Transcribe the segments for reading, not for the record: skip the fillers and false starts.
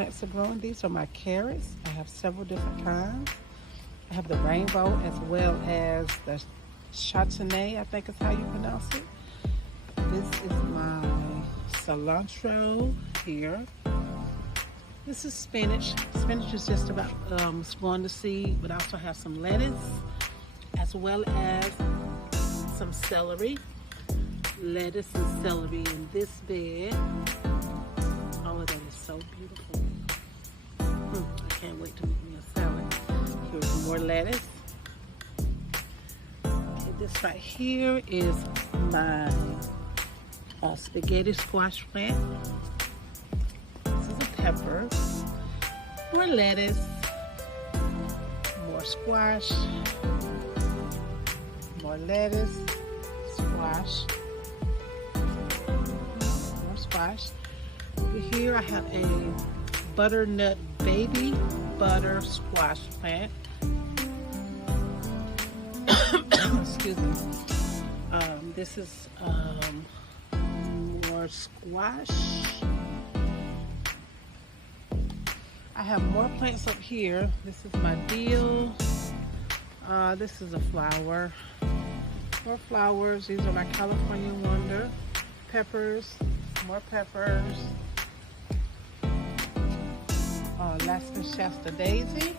plants are growing. These are my carrots. I have several different kinds. I have the rainbow as well as the chardonnay, I think is how you pronounce it. This is my cilantro here. This is spinach. Spinach is just about going to seed, but I also have some lettuce as well as some celery. Lettuce and celery in this bed. All of that is so beautiful. I can't wait to make me a salad. Here's more lettuce. Okay, this right here is my spaghetti squash plant. This is a pepper. More lettuce. More squash. More lettuce. Squash. More squash. Over here I have a butternut baby butter squash plant. Excuse me. This is more squash. I have more plants up here. This is my dill. This is a flower. More flowers. These are my California Wonder. Peppers. More peppers. Alaska Shasta Daisy.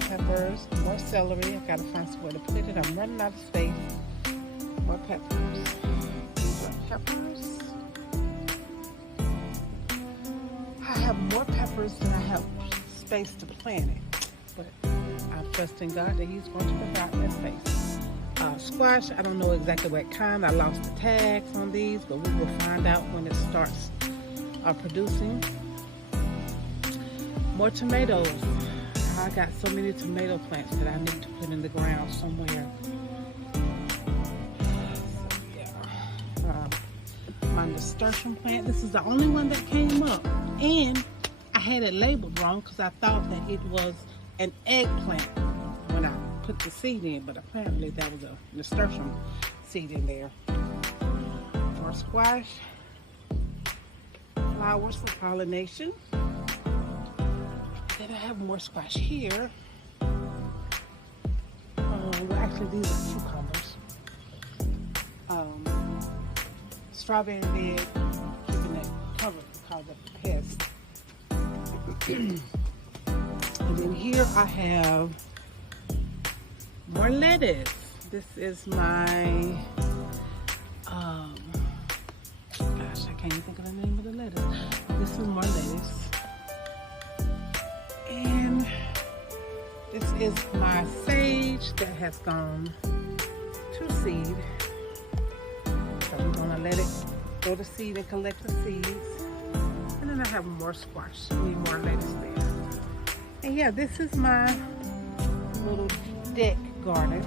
Peppers. More celery. I gotta find somewhere to put it. I'm running out of space. More peppers. These are peppers. I have more peppers than I have space to plant it. But I trust in God that He's going to provide that space. Squash, I don't know exactly what kind. I lost the tags on these, but we will find out when it starts producing. More tomatoes. I got so many tomato plants that I need to put in the ground somewhere. So yeah. My nasturtium plant. This is the only one that came up. And I had it labeled wrong because I thought that it was an eggplant when I put the seed in, but apparently that was a nasturtium seed in there. More squash. Flowers for pollination. Then I have more squash here. Well, actually, these are cucumbers. Strawberry bed, keeping it covered because of the pest. And then here I have more lettuce. This is my, gosh, I can't even think of the name of the lettuce. This is more lettuce. And this is my sage that has gone to seed. So we're gonna let it go to seed and collect the seeds. And then I have more squash, need more lettuce there. And yeah, this is my little deck garden.